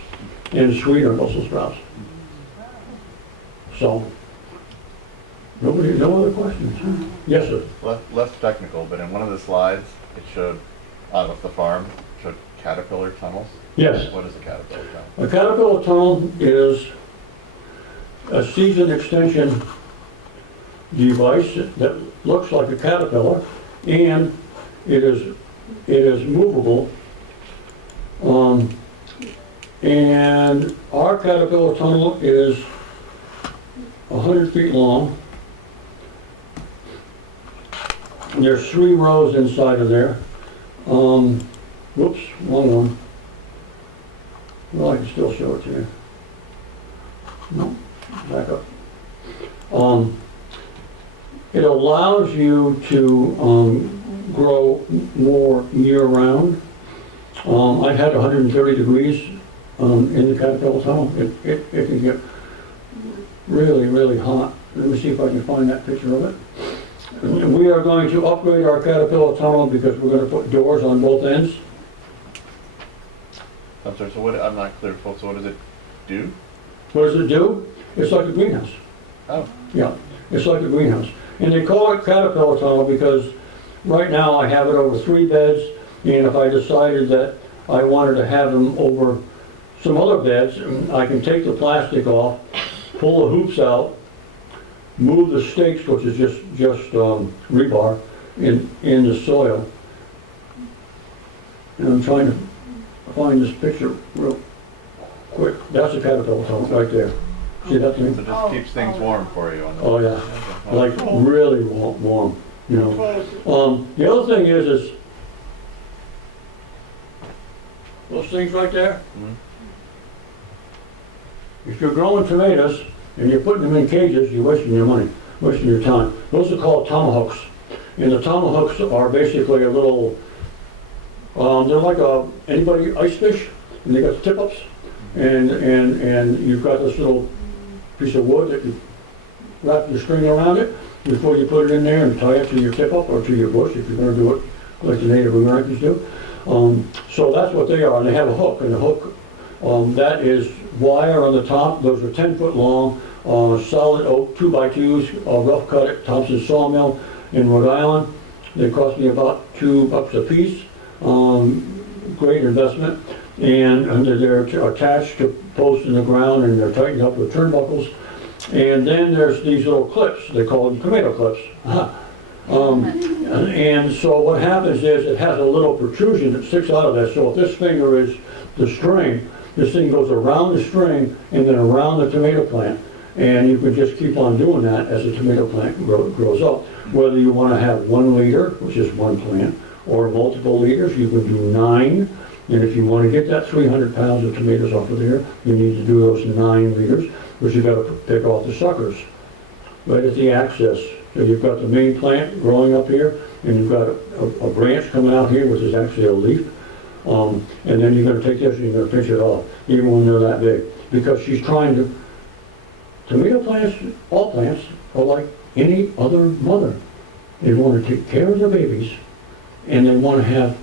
and sweeter Brussels sprouts. So, no other questions? Yes, sir. Less technical, but in one of the slides, it showed, of the farm, showed caterpillar tunnels. Yes. What is a caterpillar tunnel? A caterpillar tunnel is a season extension device that looks like a caterpillar, and it is movable. And our caterpillar tunnel is 100 feet long. And there's 3 rows inside of there. Whoops, wrong one. Well, I can still show it to you. No, back up. It allows you to grow more year-round. I've had 130 degrees in the caterpillar tunnel. It can get really, really hot. Let me see if I can find that picture of it. And we are going to upgrade our caterpillar tunnel because we're going to put doors on both ends. I'm sorry, so I'm not clear, folks, so what does it do? What does it do? It's like a greenhouse. Oh. Yeah, it's like a greenhouse. And they call it caterpillar tunnel because right now I have it over 3 beds, and if I decided that I wanted to have them over some other beds, I can take the plastic off, pull the hoops out, move the stakes, which is just rebar, in the soil. And I'm trying to find this picture real quick. That's a caterpillar top right there. See that So thing? just keeps things warm for you on the. Oh, yeah. Like really warm, you know. The other thing is those things right there. Mhm. If you're growing tomatoes and you're putting them in cages, you're wasting your money, wasting your time. Those are called tomahawks. And the tomahawks are basically a little, they're like anybody ice fish, and they got tip-ups. And you've got this little piece of wood that you wrap your string around it before you put it in there and tie it to your tip-up or to your bush if you're going to do it like the Native Americans do. So that's what they are, and they have a hook, and the hook, that is wire on the top. Those are 10-foot long, solid oak 2x2s, rough cut at Thompson Sawmill in Rhode Island. They cost me about $2 a piece. Great investment. And they're attached to posts in the ground, and they're tightened up with turnbuckles. And then there's these little clips. They call them tomato clips. And so what happens is it has a little protrusion that sticks out of that. So if this finger is the string, this thing goes around the string and then around the tomato plant. And you can just keep on doing that as the tomato plant grows up. Whether you want to have 1 liter, which is one plant, or multiple liters, you can do 9. And if you want to get that 300 pounds of tomatoes off of there, you need to do those 9 liters, which you've got to pick off the suckers right at the axis. So you've got the main plant growing up here, and you've got a branch coming out here, which is actually a leaf. And then you're going to take this and you're going to pinch it off, even when they're that big. Because she's trying to, tomato plants, all plants, are like any other mother. They want to take care of their babies, and they want to have,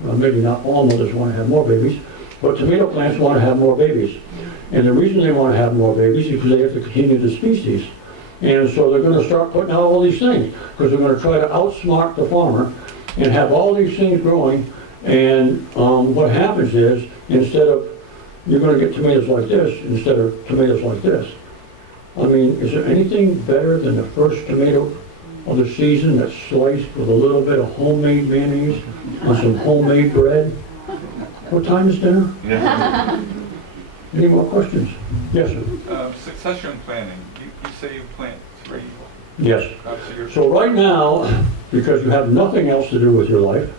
well, maybe not all mothers want to have more babies, but tomato plants want to have more babies. And the reason they want to have more babies is because they have to continue the species. And so they're going to start putting out all these things, because they're going to try to outsmart the farmer and have all these things growing. And what happens is, instead of, you're going to get tomatoes like this instead of tomatoes like this. I mean, is there anything better than the first tomato of the season that's sliced with a little bit of homemade mayonnaise and some homemade bread? What time is dinner? Yeah. Any more questions? Yes, sir. Succession planning, you say you plant 3. Yes. So you're, So right now, because you have nothing else to do with your life,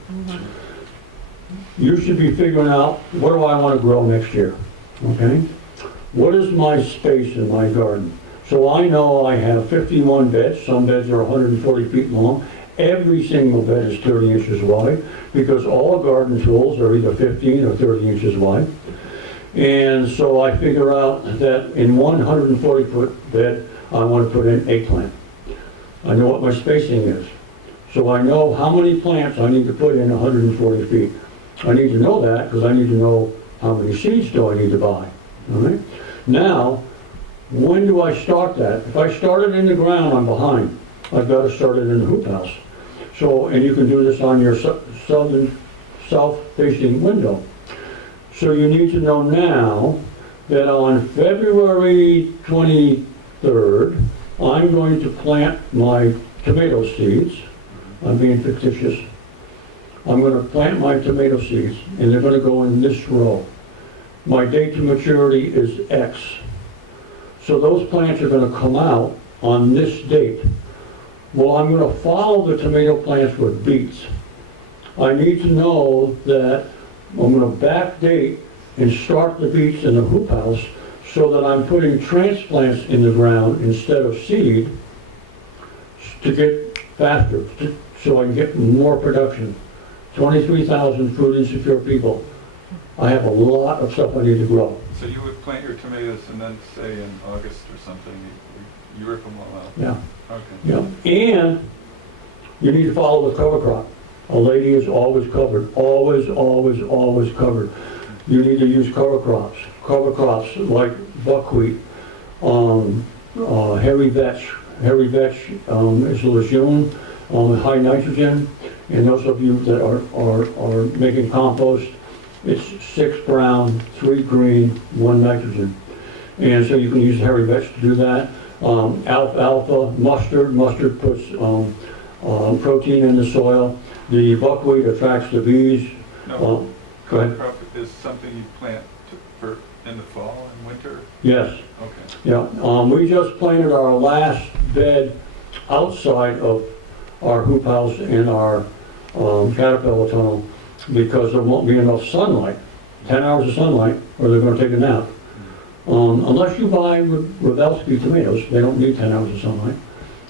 you should be figuring out, what do I want to grow next year? Okay? What is my space in my garden? So I know I have 51 beds. Some beds are 140 feet long. Every single bed is 30 inches wide, because all garden tools are either 15 or 30 inches wide. And so I figure out that in 140-foot bed, I want to put in eggplant. I know what my spacing is. So I know how many plants I need to put in 140 feet. I need to know that because I need to know how many seeds do I need to buy. All right? Now, when do I start that? If I start it in the ground, I'm behind. I've got to start it in the hoop house. So, and you can do this on your south-facing window. So you need to know now that on February 23rd, I'm going to plant my tomato seeds. I'm being fictitious. I'm going to plant my tomato seeds, and they're going to go in this row. My date to maturity is X. So those plants are going to come out on this date. Well, I'm going to follow the tomato plants with beets. I need to know that I'm going to backdate and start the beets in the hoop house so that I'm putting transplants in the ground instead of seed to get faster, so I can get more production. 23,000 food insecure people. I have a lot of stuff I need to grow. so you would plant your tomatoes and then say in August or something, you rip them all out? Yeah. Okay. Yeah. And you need to follow the cover crop. A lady is always covered. Always, always, always covered. You need to use cover crops. Cover crops like buckwheat, hairy vetch. Hairy vetch is legume, high nitrogen. And those of you that are making compost, it's 6 brown, 3 green, 1 nitrogen. And so you can use hairy vetch to do that. Alfalfa, mustard. Mustard puts protein in the soil. The buckwheat attracts the bees. No, Go ahead. crop is something you plant for in the fall and winter? Yes. Okay. Yeah, we just planted our last bed outside of our hoop house in our caterpillar tunnel because there won't be enough sunlight, 10 hours of sunlight, or they're gonna take a nap. Unless you buy Ravelski tomatoes, they don't need 10 hours of sunlight.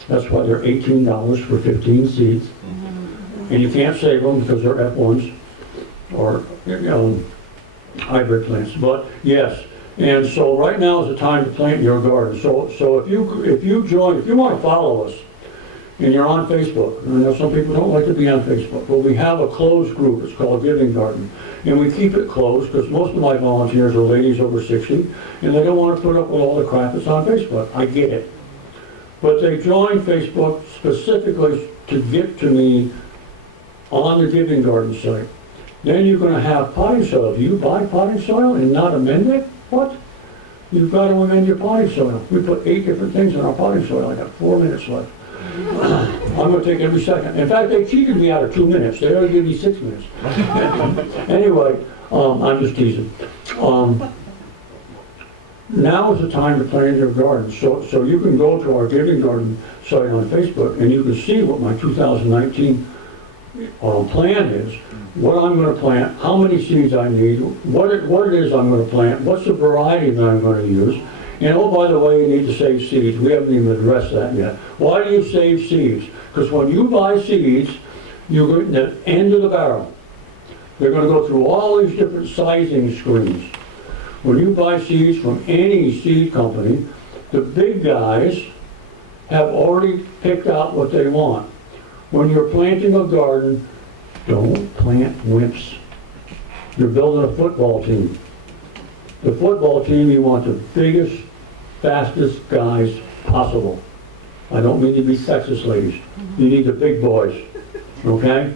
That's why they're $18 for 15 seeds. And you can't save them because they're F1s or hybrid plants. But yes, and so right now is the time to plant your garden. So if you want to follow us and you're on Facebook, I know some people don't like to be on Facebook, but we have a closed group. It's called Giving Garden. And we keep it closed because most of my volunteers are ladies over 60 and they don't want to put up with all the crap that's on Facebook. I get it. But they join Facebook specifically to get to me on the Giving Garden site. Then you're going to have potting soil. Do you buy potting soil and not amend it? What? You've got to amend your potting soil. We put 8 different things in our potting soil. I got 4 minutes left. I'm going to take every second. In fact, they cheated me out of 2 minutes. They ought to give me 6 minutes. Anyway, I'm just teasing. Now is the time to plant your garden. So you can go to our Giving Garden site on Facebook and you can see what my 2019 plan is, what I'm going to plant, how many seeds I need, what it is I'm going to plant, what's the variety that I'm going to use. And oh, by the way, you need to save seeds. We haven't even addressed that yet. Why do you save seeds? Because when you buy seeds, you're at the end of the barrel. They're going to go through all these different sizing screens. When you buy seeds from any seed company, the big guys have already picked out what they want. When you're planting a garden, don't plant wimps. You're building a football team. The football team, you want the biggest, fastest guys possible. I don't mean to be sexist, ladies. You need the big boys, okay?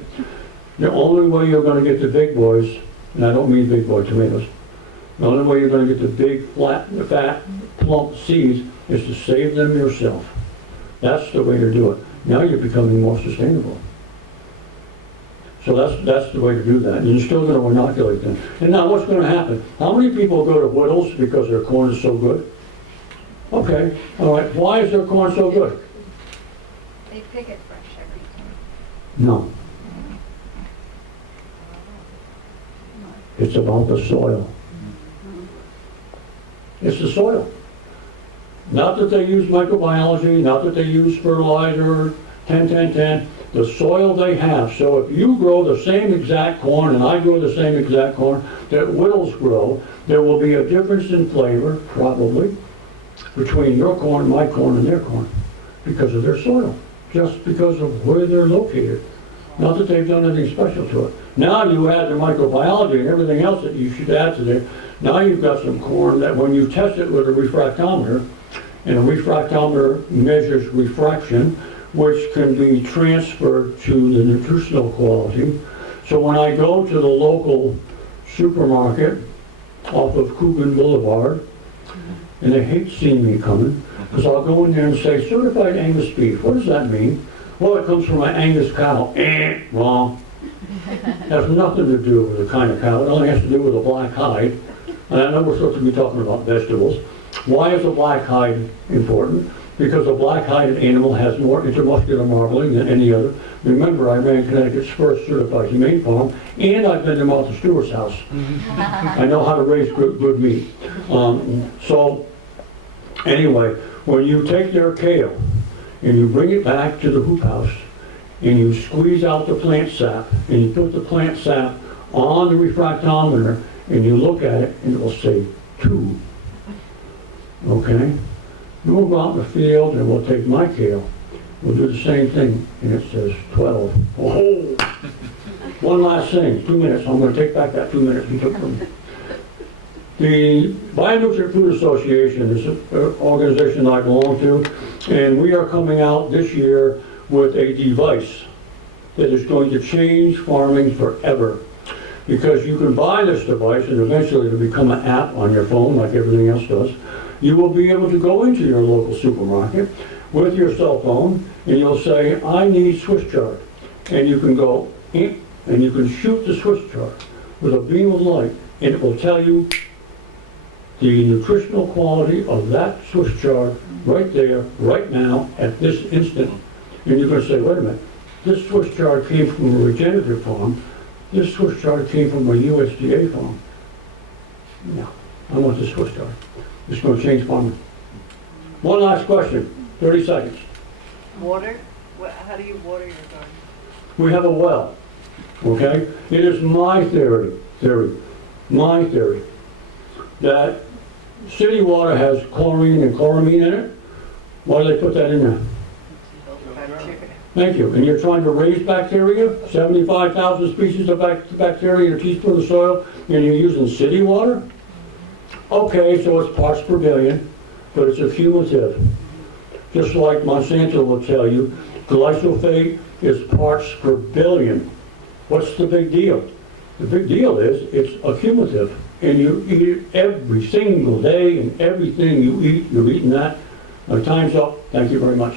The only way you're going to get the big boys, and I don't mean big boy tomatoes, the only way you're going to get the big, flat, fat, plump seeds is to save them yourself. That's the way to do it. Now you're becoming more sustainable. So that's the way to do that. And you're still going to inoculate them. And now what's going to happen? How many people go to Whittles because their corn is so good? Okay, all right. Why is their corn so good? They pick it fresh every time. No. It's about the soil. It's the soil. Not that they use microbiology, not that they use fertilizer, 10-10-10. The soil they have. So if you grow the same exact corn and I grow the same exact corn that Whittles grow, there will be a difference in flavor, probably, between your corn, my corn, and their corn because of their soil, just because of where they're located. Not that they've done anything special to it. Now you add the microbiology and everything else that you should add to there. Now you've got some corn that when you test it with a refractometer, and a refractometer measures refraction, which can be transferred to the nutritional quality. So when I go to the local supermarket off of Coogan Boulevard, and they hate seeing me coming, because I'll go in there and say, certified Angus beef. What does that mean? Well, it comes from an Angus cow. Wrong. Has nothing to do with the kind of cow. It only has to do with a black hide. And I know we're supposed to be talking about vegetables. Why is a black hide important? Because a black-hided animal has more intermuscular marbling than any other. Remember, I ran Connecticut's first certified humane farm, and I've been to Martha Stewart's house. I know how to raise good meat. So, anyway, when you take their kale and you bring it back to the hoop house, and you squeeze out the plant sap, and you put the plant sap on the refractometer, and you look at it, and it will say 2. Okay? We'll go out in the field and we'll take my kale. We'll do the same thing and it says 12. Oh! One last thing, 2 minutes. I'm going to take back that 2 minutes you took from me. The Bionutrient Food Association is an organization I belong to, and we are coming out this year with a device that is going to change farming forever. Because you can buy this device and eventually it'll become an app on your phone like everything else does. You will be able to go into your local supermarket with your cell phone and you'll say, I need Swiss chard. And you can go in and you can shoot the Swiss chard with a beam of light and it will tell you the nutritional quality of that Swiss chard right there, right now, at this instant. And you're gonna say, wait a minute, this Swiss chard came from a regenerative farm, this Swiss chard came from a USDA farm. No, I want the Swiss chard. It's gonna change farming. One last question, 30 seconds. Water? How do you water your garden? We have a well, okay? It is my theory, that city water has chlorine and chloramine in it. Why do they put that in there? Bacteria. Thank you. And you're trying to raise bacteria, 75,000 species of bacteria in a teaspoon of soil, and you're using city water? Okay, so it's parts per billion, but it's a cumulative. Just like Monsanto will tell you, glyphosate is parts per billion. What's the big deal? The big deal is it's a cumulative, and you eat it every single day, and everything you eat, you're eating that. Time's up. Thank you very much.